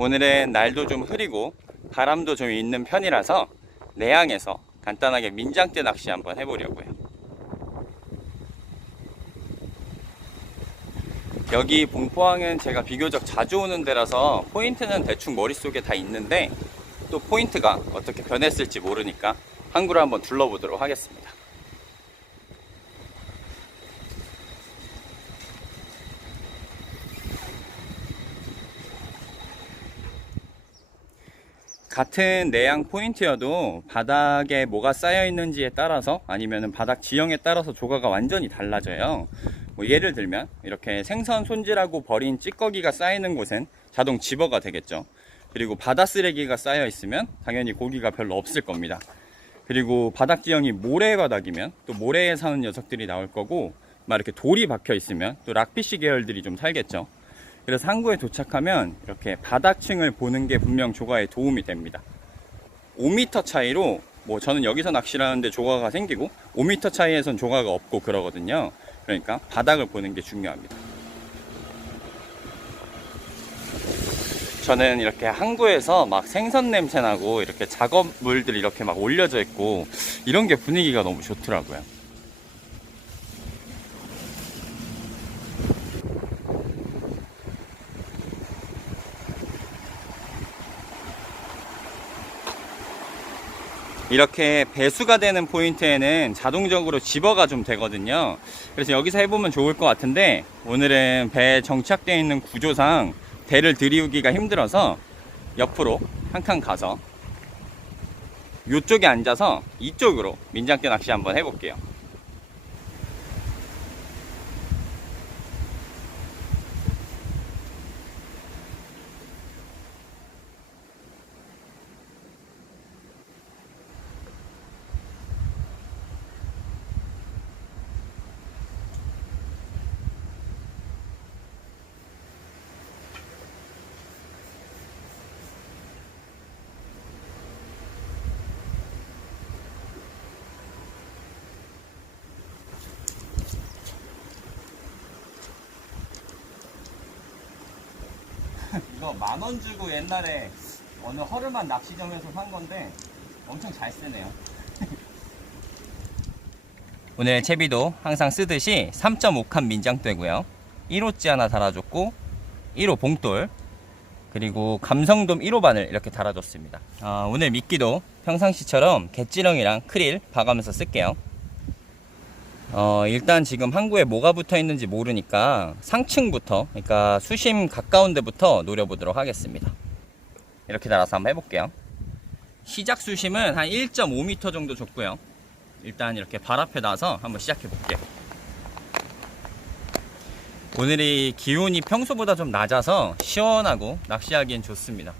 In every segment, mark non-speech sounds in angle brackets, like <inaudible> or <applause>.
오늘은 날도 좀 흐리고 바람도 좀 있는 편이라서 내양에서 간단하게 민장대 낚시 한번 해보려고요. 여기 봉포항은 제가 비교적 자주 오는 데라서 포인트는 대충 머릿속에 다 있는데 또 포인트가 어떻게 변했을지 모르니까 항구를 한번 둘러보도록 하겠습니다. 같은 내양 포인트여도 바닥에 뭐가 쌓여 있는지에 따라서 아니면 바닥 지형에 따라서 조가가 완전히 달라져요. 뭐 예를 들면 이렇게 생선 손질하고 버린 찌꺼기가 쌓이는 곳엔 자동 집어가 되겠죠. 그리고 바다 쓰레기가 쌓여 있으면 당연히 고기가 별로 없을 겁니다. 그리고 바닥 지형이 모래 바닥이면 또 모래에 사는 녀석들이 나올 거고 막 이렇게 돌이 박혀 있으면 또 락피쉬 계열들이 좀 살겠죠. 그래서 항구에 도착하면 이렇게 바닥층을 보는 게 분명 조가에 도움이 됩니다. 5m 차이로 뭐 저는 여기서 낚시를 하는데 조가가 생기고 5m 차이에선 조가가 없고 그러거든요. 그러니까 바닥을 보는 게 중요합니다. 저는 이렇게 항구에서 막 생선 냄새 나고 이렇게 작업물들이 이렇게 막 올려져 있고 이런 게 분위기가 너무 좋더라고요. 이렇게 배수가 되는 포인트에는 자동적으로 집어가 좀 되거든요. 그래서 여기서 해보면 좋을 것 같은데 오늘은 배에 정착되어 있는 구조상 배를 들이우기가 힘들어서 옆으로 한 칸 가서 이쪽에 앉아서 이쪽으로 민장대 낚시 한번 해볼게요. 이거 만 원 주고 옛날에 어느 허름한 낚시점에서 산 건데 엄청 잘 쓰네요. <laughs> 오늘 채비도 항상 쓰듯이 3.5칸 민장대고요. 1호찌 하나 달아줬고 1호 봉돌 그리고 감성돔 1호 바늘 이렇게 달아줬습니다. 아, 오늘 미끼도 평상시처럼 갯지렁이랑 크릴 봐가면서 쓸게요. 어, 일단 지금 항구에 뭐가 붙어 있는지 모르니까 상층부터, 그러니까 수심 가까운 데부터 노려보도록 하겠습니다. 이렇게 달아서 한번 해볼게요. 시작 수심은 한 1.5m 정도 줬고요. 일단 이렇게 발 앞에 놔서 한번 시작해 볼게요. 오늘이 기온이 평소보다 좀 낮아서 시원하고 낚시하기엔 좋습니다.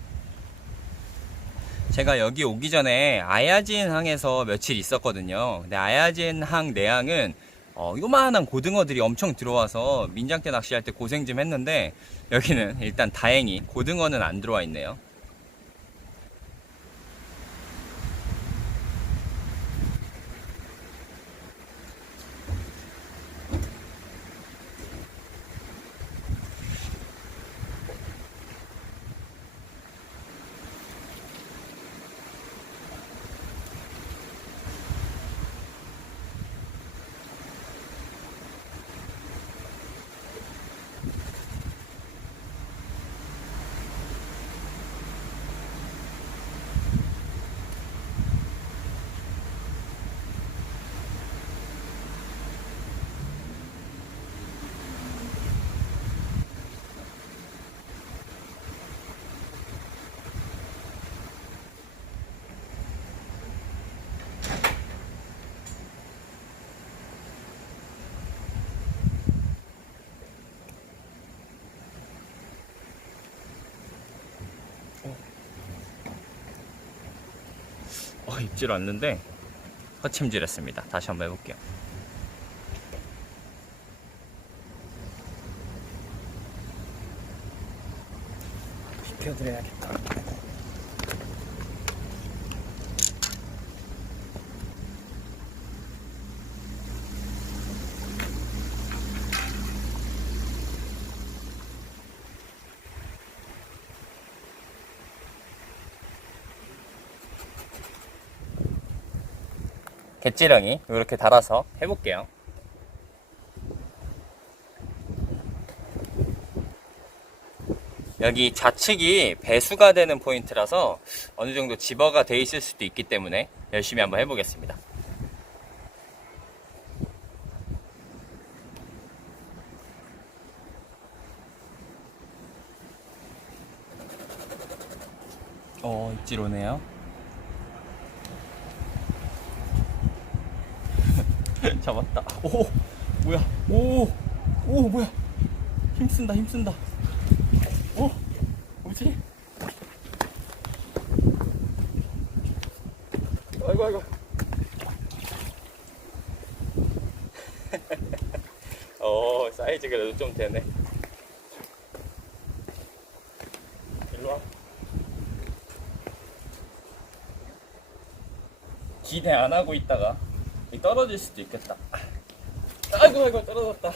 제가 여기 오기 전에 아야진 항에서 며칠 있었거든요. 근데 아야진 항 내항은 어, 요만한 고등어들이 엄청 들어와서 민장대 낚시할 때 고생 좀 했는데 여기는 일단 다행히 고등어는 안 들어와 있네요. 어, 입질 왔는데 허침질했습니다. 다시 한번 해볼게요. 비켜드려야겠다. 갯지렁이 이렇게 달아서 해볼게요. 여기 좌측이 배수가 되는 포인트라서 어느 정도 집어가 돼 있을 수도 있기 때문에 열심히 한번 해보겠습니다. 어, 입질 오네요. <laughs> 잡았다. 오, 뭐야? 오, 오, 뭐야? 힘쓴다, 힘쓴다. 어, 뭐지? 아이고, 아이고. <laughs> 어, 사이즈 그래도 좀 되네. 일로 와. 기대 안 하고 있다가 떨어질 수도 있겠다. 아이고 아이고 떨어졌다.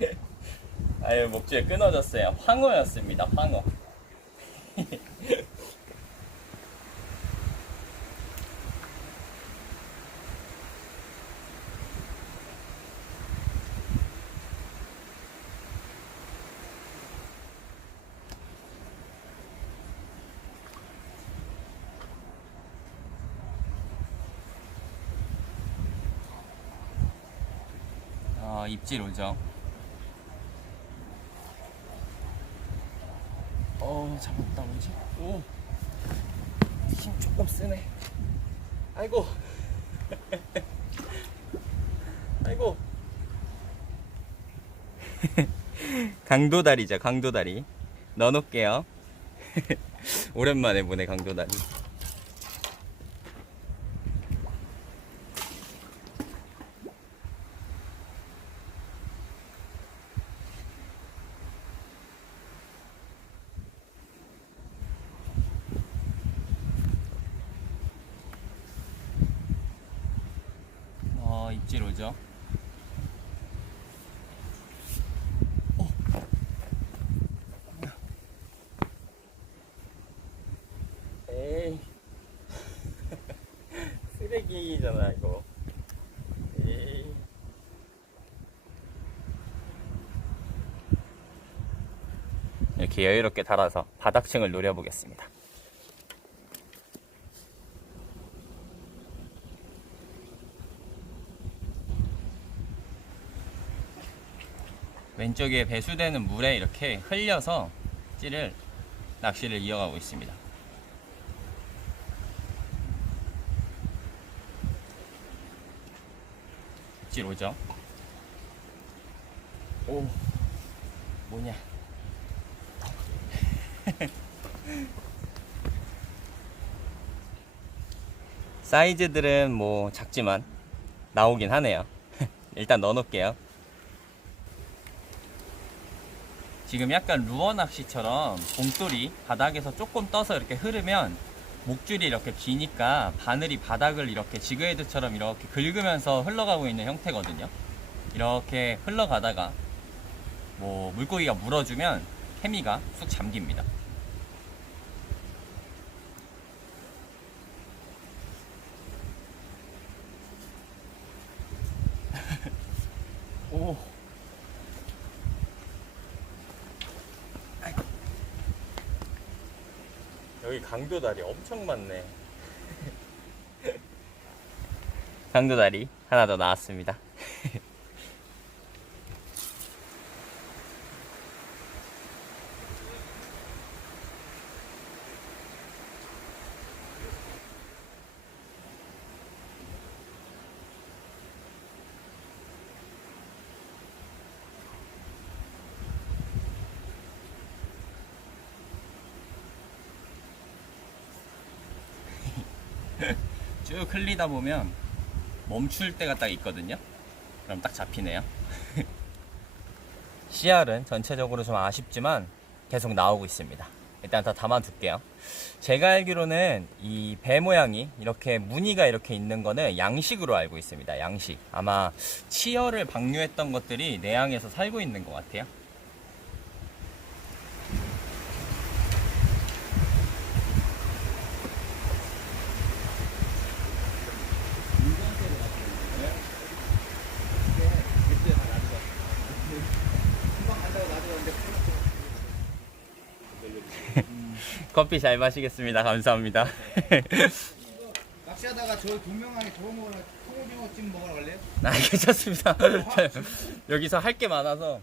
<laughs> 아유 목줄에 끊어졌어요. 황어였습니다. 황어. 아 입질 오죠. 어 잡았다 뭐지? 오. 힘 조금 세네. 아이고. <laughs> 아이고. <laughs> 강도다리죠 강도다리. 넣어놓을게요. <laughs> 오랜만에 보네 강도다리. 오죠. 어. <laughs> 이렇게 여유롭게 달아서 바닥층을 노려보겠습니다. 왼쪽에 배수되는 물에 이렇게 흘려서 찌를 낚시를 이어가고 있습니다. 찌 오죠? 오, 뭐냐? <laughs> 사이즈들은 뭐 작지만 나오긴 하네요. <laughs> 일단 넣어놓을게요. 지금 약간 루어 낚시처럼 봉돌이 바닥에서 조금 떠서 이렇게 흐르면 목줄이 이렇게 기니까 바늘이 바닥을 이렇게 지그헤드처럼 이렇게 긁으면서 흘러가고 있는 형태거든요. 이렇게 흘러가다가 뭐 물고기가 물어주면 케미가 쑥 잠깁니다. 오. 여기 강도다리 엄청 많네. 강도다리 하나 더 나왔습니다. 쭉 흘리다 보면 멈출 때가 딱 있거든요. 그럼 딱 잡히네요. <laughs> CR은 전체적으로 좀 아쉽지만 계속 나오고 있습니다. 일단 다 담아둘게요. 제가 알기로는 이 배 모양이 이렇게 무늬가 이렇게 있는 거는 양식으로 알고 있습니다. 양식. 아마 치어를 방류했던 것들이 내양에서 살고 있는 것 같아요. 커피 잘 마시겠습니다. 감사합니다. <laughs> 낚시하다가 저두 명하게 저거 먹으러 통오징어찜 먹으러 갈래요? 아, 괜찮습니다. <laughs> 여기서 할 게 많아서.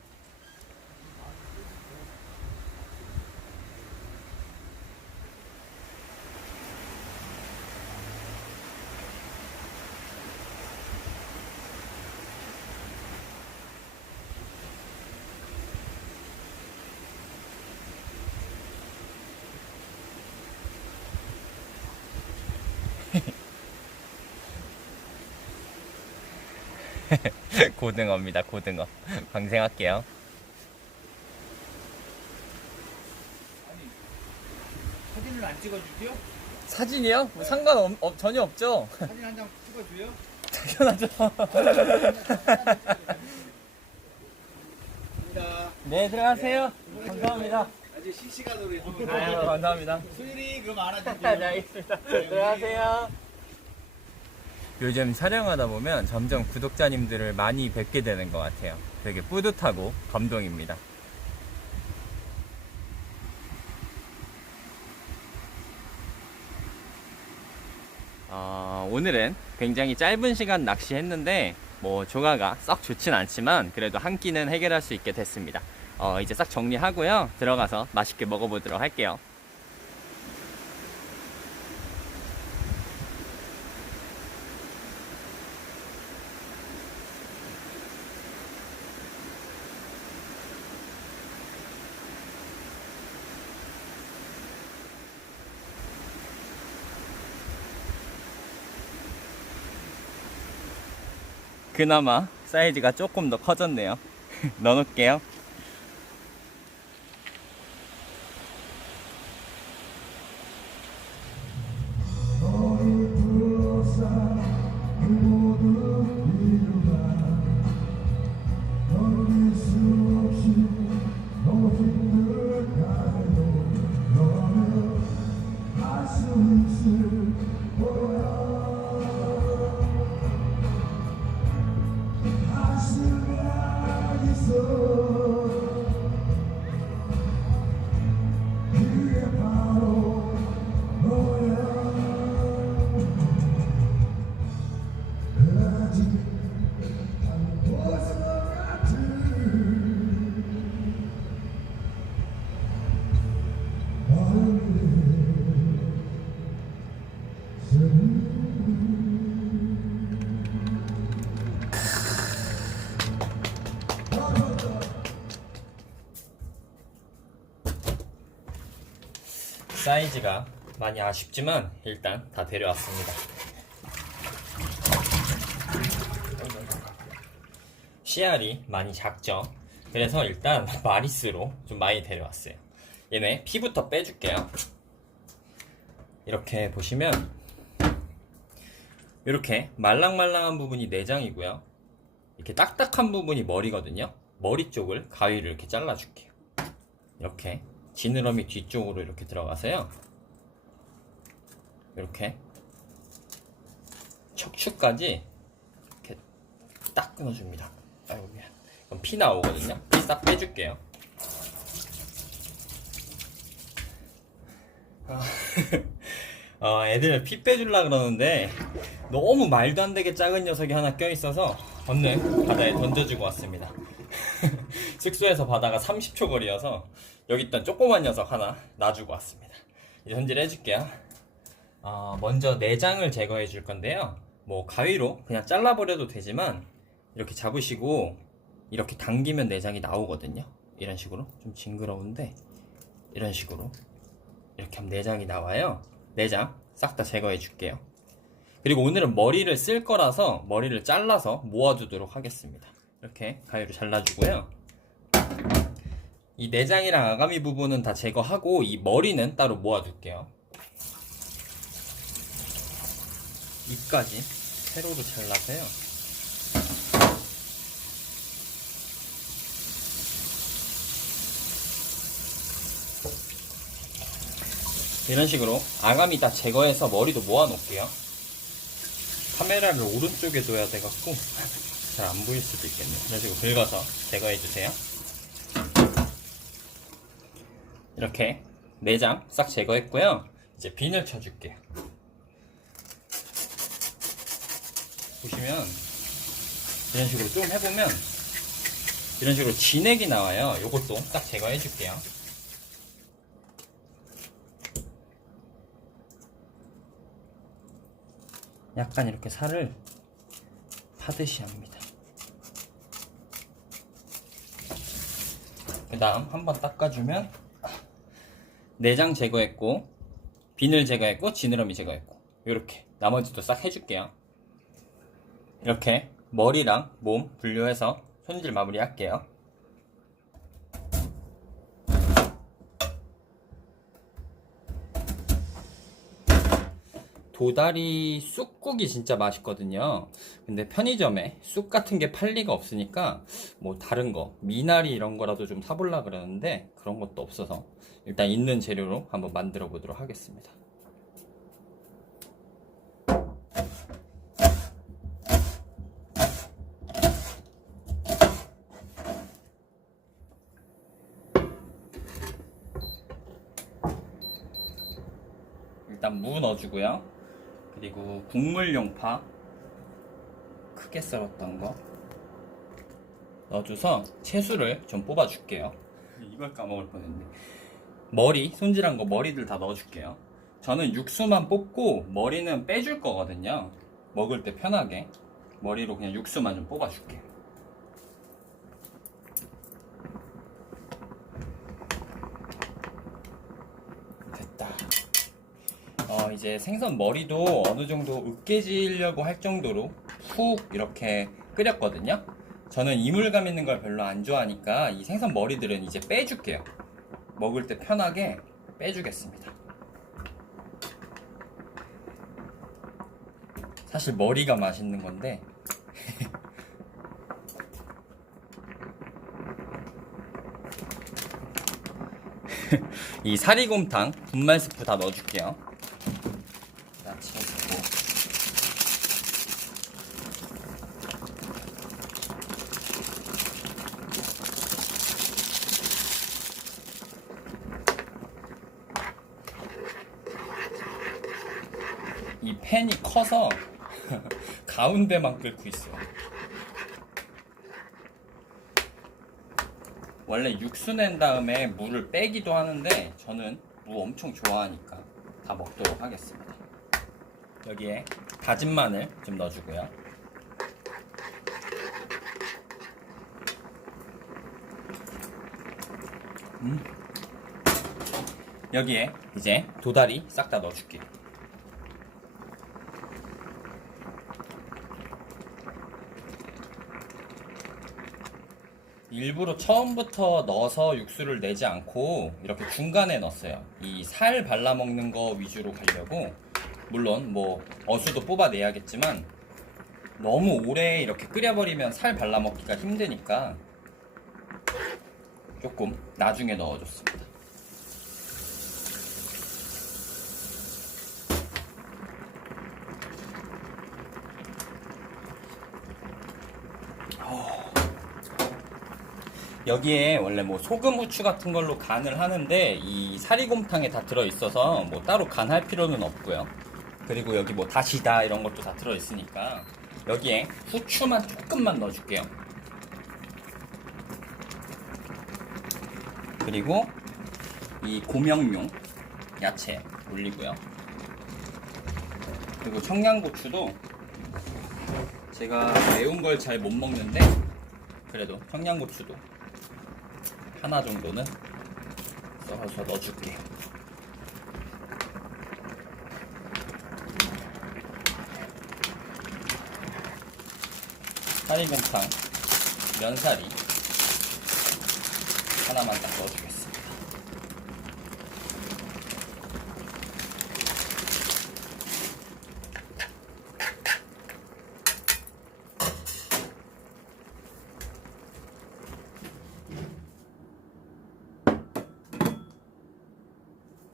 <laughs> 고등어입니다, 고등어. 방생할게요. 사진을 안 찍어주죠? 사진이요? 뭐 상관 없, 없- 전혀 없죠? 사진 한 장 찍어줘요? <laughs> 당연하죠. 네, 들어가세요. 감사합니다. 아주 실시간으로 아유, 감사합니다. 수율이 그럼 알아주세요. <laughs> 네, 알겠습니다. 들어가세요. 요즘 촬영하다 보면 점점 구독자님들을 많이 뵙게 되는 것 같아요. 되게 뿌듯하고 감동입니다. 어, 오늘은 굉장히 짧은 시간 낚시했는데 뭐 조가가 썩 좋진 않지만 그래도 한 끼는 해결할 수 있게 됐습니다. 어, 이제 싹 정리하고요. 들어가서 맛있게 먹어보도록 할게요. 그나마 사이즈가 조금 더 커졌네요. <laughs> 넣어놓을게요. 사이즈가 많이 아쉽지만 일단 다 데려왔습니다. 씨알이 많이 작죠. 그래서 일단 <laughs> 마리스로 좀 많이 데려왔어요. 얘네 피부터 빼줄게요. 이렇게 보시면 이렇게 말랑말랑한 부분이 내장이고요. 이렇게 딱딱한 부분이 머리거든요. 머리 쪽을 가위로 이렇게 잘라줄게요. 이렇게 지느러미 뒤쪽으로 이렇게 들어가서요. 이렇게 척추까지 이렇게 딱 끊어줍니다. 아이고 미안. 그럼 피 나오거든요. 피 싹 빼줄게요. 아, <laughs> 어, 애들 피 빼줄라 그러는데 너무 말도 안 되게 작은 녀석이 하나 껴있어서 얼른 바다에 던져주고 왔습니다. <laughs> 숙소에서 바다가 30초 거리여서 여기 있던 조그만 녀석 하나 놔주고 왔습니다. 이제 손질 해줄게요. 어, 먼저 내장을 제거해 줄 건데요. 뭐 가위로 그냥 잘라버려도 되지만 이렇게 잡으시고 이렇게 당기면 내장이 나오거든요. 이런 식으로 좀 징그러운데 이런 식으로 이렇게 하면 내장이 나와요. 내장 싹 다 제거해 줄게요. 그리고 오늘은 머리를 쓸 거라서 머리를 잘라서 모아두도록 하겠습니다. 이렇게 가위로 잘라주고요. 이 내장이랑 아가미 부분은 다 제거하고 이 머리는 따로 모아둘게요. 입까지 세로로 잘라서요. 이런 식으로 아가미 다 제거해서 머리도 모아놓을게요. 카메라를 오른쪽에 둬야 돼갖고 <laughs> 잘 안 보일 수도 있겠네요. 이런 식으로 긁어서 제거해주세요. 이렇게 내장 싹 제거했고요. 이제 비늘 쳐줄게요. 보시면 이런 식으로 좀 해보면 이런 식으로 진액이 나와요. 요것도 싹 제거해 줄게요. 약간 이렇게 살을 파듯이 합니다. 그 다음 한번 닦아주면 내장 제거했고 비늘 제거했고 지느러미 제거했고 이렇게 나머지도 싹 해줄게요. 이렇게 머리랑 몸 분류해서 손질 마무리 할게요. 도다리 쑥국이 진짜 맛있거든요. 근데 편의점에 쑥 같은 게 팔 리가 없으니까 뭐 다른 거 미나리 이런 거라도 좀 사볼라 그러는데 그런 것도 없어서 일단 있는 재료로 한번 만들어 보도록 하겠습니다. 일단 무 넣어주고요. 그리고 국물용 파 크게 썰었던 거 넣어줘서 채수를 좀 뽑아줄게요. 이걸 까먹을 뻔했네. 머리 손질한 거 머리들 다 넣어줄게요. 저는 육수만 뽑고 머리는 빼줄 거거든요. 먹을 때 편하게 머리로 그냥 육수만 좀 뽑아줄게요. 됐다. 어, 이제 생선 머리도 어느 정도 으깨지려고 할 정도로 푹 이렇게 끓였거든요. 저는 이물감 있는 걸 별로 안 좋아하니까 이 생선 머리들은 이제 빼줄게요. 먹을 때 편하게 빼주겠습니다. 사실 머리가 맛있는 건데 <laughs> 이 사리곰탕 분말 스프 다 넣어줄게요. 야채 넣고 이 팬이 커서 가운데만 끓고 있어요. 원래 육수 낸 다음에 물을 빼기도 하는데 저는 무 엄청 좋아하니까 다 먹도록 하겠습니다. 여기에 다진 마늘 좀 넣어주고요. 음. 여기에 이제 도다리 싹 다 넣어줄게요. 일부러 처음부터 넣어서 육수를 내지 않고 이렇게 중간에 넣었어요. 이 살 발라 먹는 거 위주로 가려고 물론 뭐 어수도 뽑아내야겠지만 너무 오래 이렇게 끓여버리면 살 발라 먹기가 힘드니까 조금 나중에 넣어줬습니다. 여기에 원래 뭐 소금 후추 같은 걸로 간을 하는데 이 사리곰탕에 다 들어있어서 뭐 따로 간할 필요는 없고요. 그리고 여기 뭐 다시다 이런 것도 다 들어있으니까 여기에 후추만 조금만 넣어줄게요. 그리고 이 고명용 야채 올리고요. 그리고 청양고추도 제가 매운 걸 잘 못 먹는데 그래도 청양고추도 하나 정도는 썰어서 넣어줄게요. 사리곰탕 면사리 하나만 딱 넣어주겠습니다.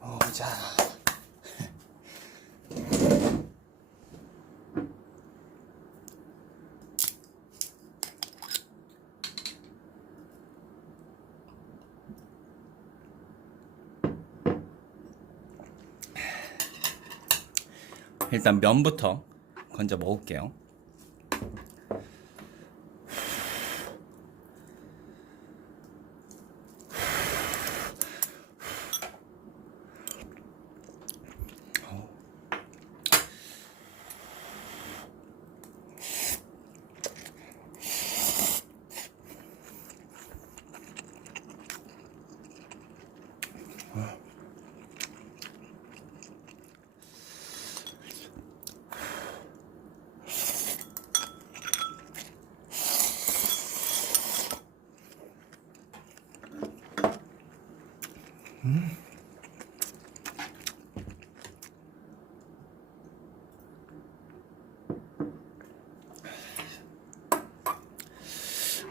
어, 자. 일단 면부터 건져 먹을게요.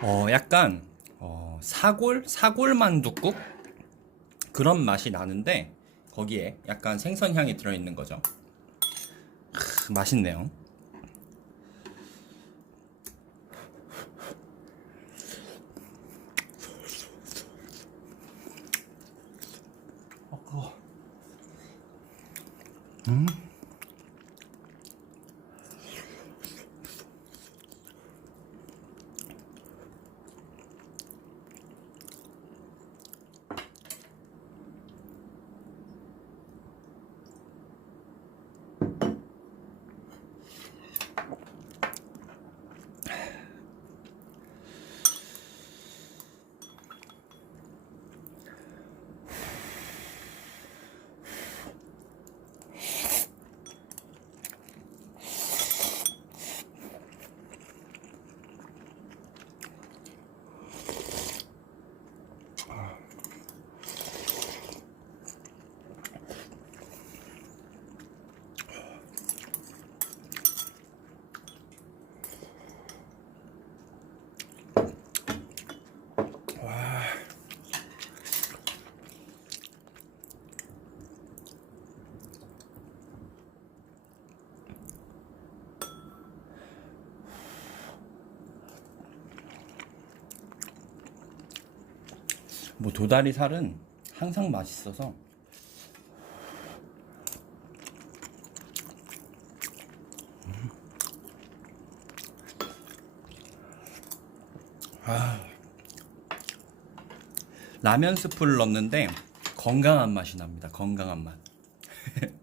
어, 약간 어, 사골 사골 만둣국 그런 맛이 나는데 거기에 약간 생선 향이 들어 있는 거죠. 크, 맛있네요. 뭐 도다리 살은 항상 맛있어서 아. 라면 스프를 넣는데 건강한 맛이 납니다. 건강한 맛. <laughs>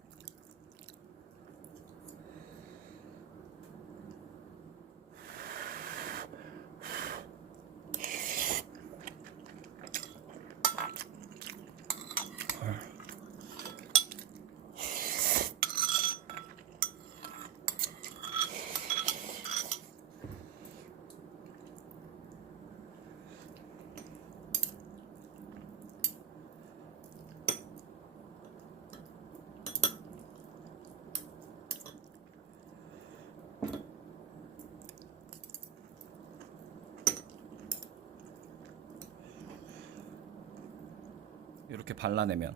이렇게 발라내면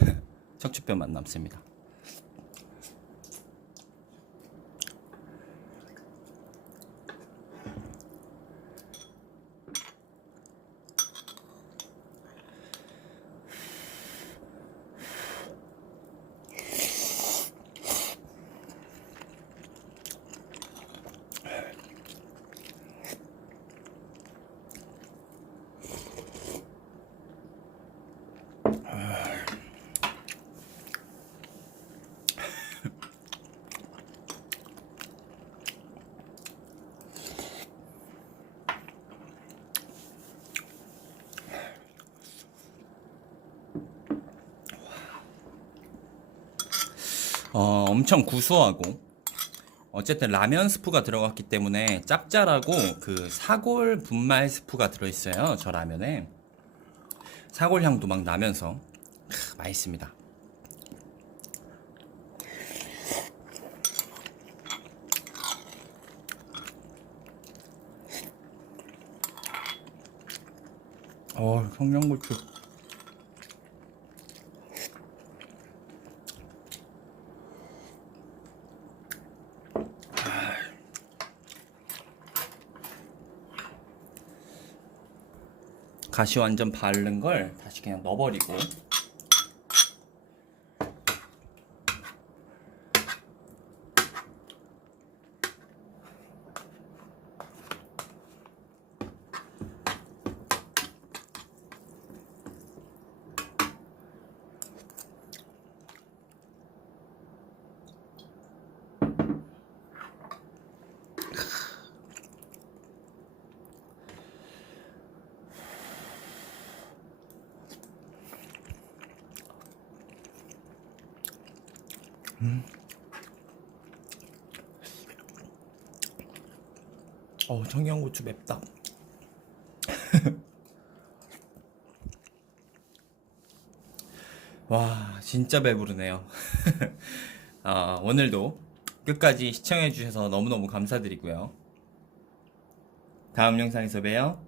<laughs> 척추뼈 맛 남습니다. 어, 엄청 구수하고 어쨌든 라면 스프가 들어갔기 때문에 짭짤하고 그 사골 분말 스프가 들어있어요 저 라면에. 사골 향도 막 나면서. 크, 맛있습니다. 어 청양고추 가시 완전 바른 걸 다시 그냥 넣어버리고 어 청양고추 맵다. <laughs> 와 진짜 배부르네요. <laughs> 아, 오늘도 끝까지 시청해 주셔서 너무너무 감사드리고요. 다음 영상에서 봬요.